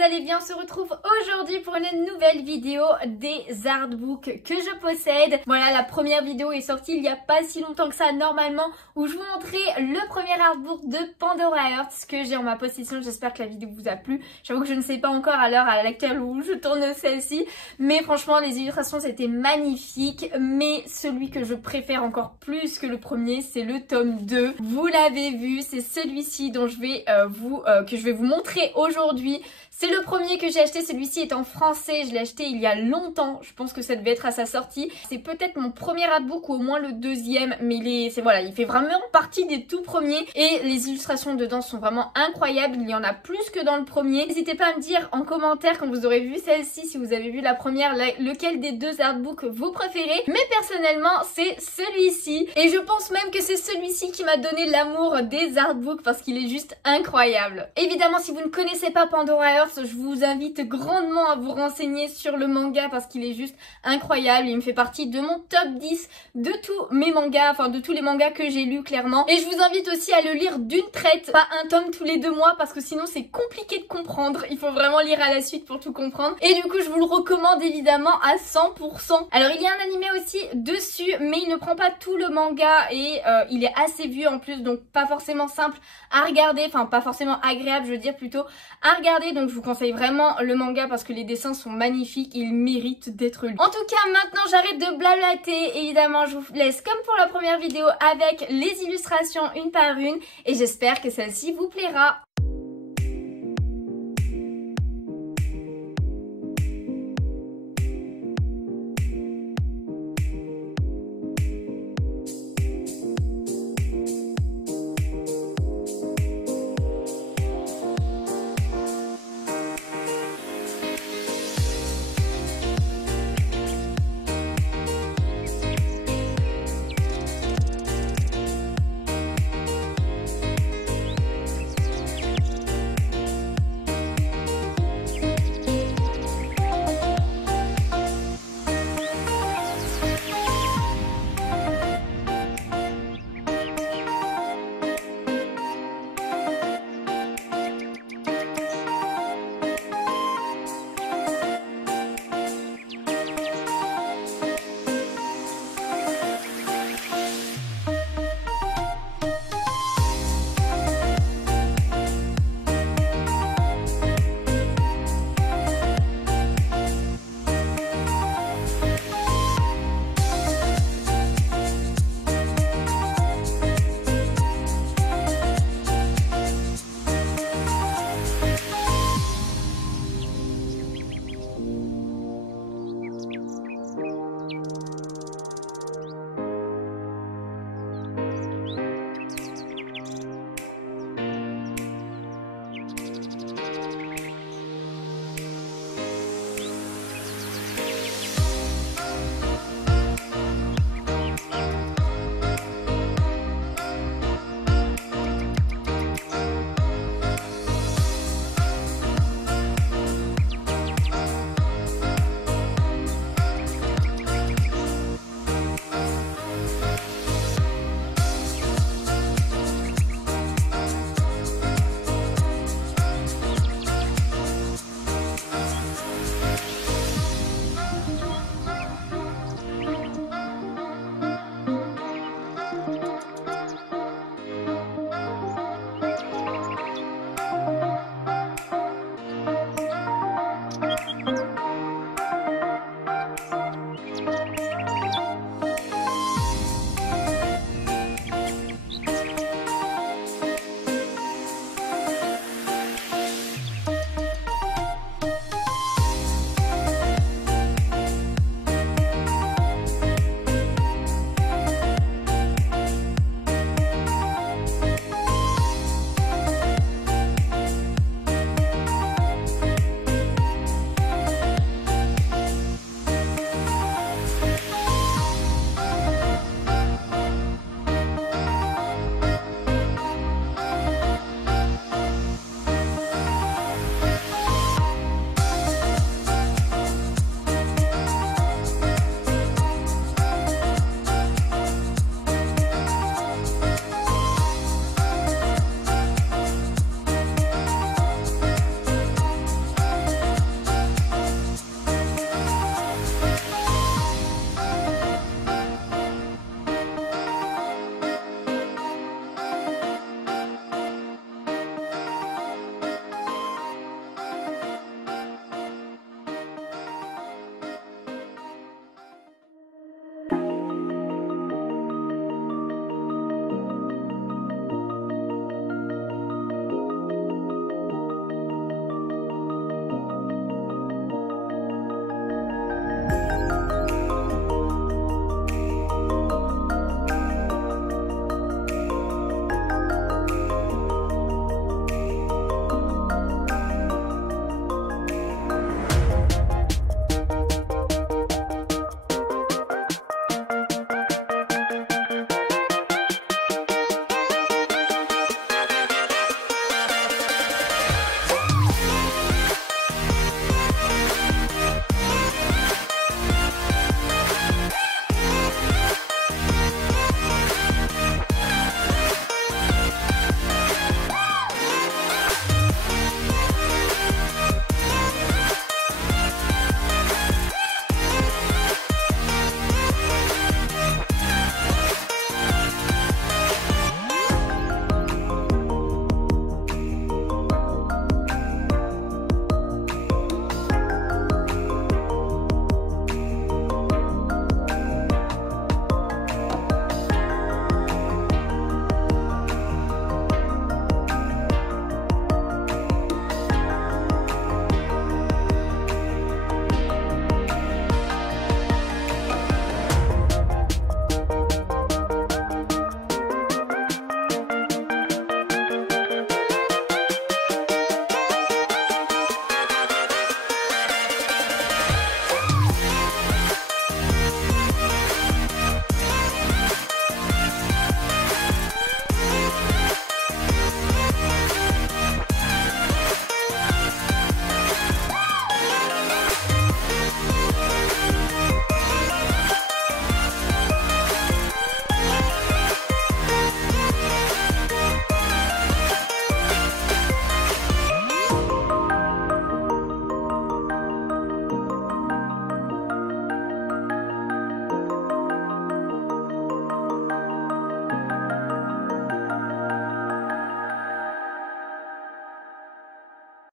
vous allez bien, on se retrouve aujourd'hui pour une nouvelle vidéo des artbooks que je possède. Voilà, la première vidéo est sortie il n'y a pas si longtemps que ça normalement, où je vous montrais le premier artbook de Pandora Hearts que j'ai en ma possession. J'espère que la vidéo vous a plu. J'avoue que je ne sais pas encore à l'heure à laquelle où je tourne celle-ci, mais franchement les illustrations c'était magnifique. Mais celui que je préfère encore plus que le premier, c'est le tome 2. Vous l'avez vu, c'est celui-ci dont je vais vous montrer aujourd'hui. C'est le premier que j'ai acheté, celui-ci est en français, je l'ai acheté il y a longtemps, je pense que ça devait être à sa sortie. C'est peut-être mon premier artbook ou au moins le deuxième, mais il fait vraiment partie des tout premiers et les illustrations dedans sont vraiment incroyables, il y en a plus que dans le premier. N'hésitez pas à me dire en commentaire quand vous aurez vu celle-ci, si vous avez vu la première, lequel des deux artbooks vous préférez. Mais personnellement, c'est celui-ci et je pense même que c'est celui-ci qui m'a donné l'amour des artbooks parce qu'il est juste incroyable. Évidemment, si vous ne connaissez pas Pandora Hearts, je vous invite grandement à vous renseigner sur le manga parce qu'il est juste incroyable. Il me fait partie de mon top 10 de tous mes mangas, enfin de tous les mangas que j'ai lus clairement. Et je vous invite aussi à le lire d'une traite, pas un tome tous les 2 mois parce que sinon c'est compliqué de comprendre. Il faut vraiment lire à la suite pour tout comprendre. Et du coup, je vous le recommande évidemment à 100%. Alors il y a un animé aussi dessus, mais il ne prend pas tout le manga et il est assez vieux en plus, donc pas forcément simple à regarder, enfin pas forcément agréable, je veux dire plutôt à regarder. Donc je vous conseille vraiment le manga parce que les dessins sont magnifiques, ils méritent d'être lus. En tout cas, maintenant j'arrête de blablater. Évidemment, je vous laisse comme pour la première vidéo avec les illustrations une par une et j'espère que celle-ci vous plaira.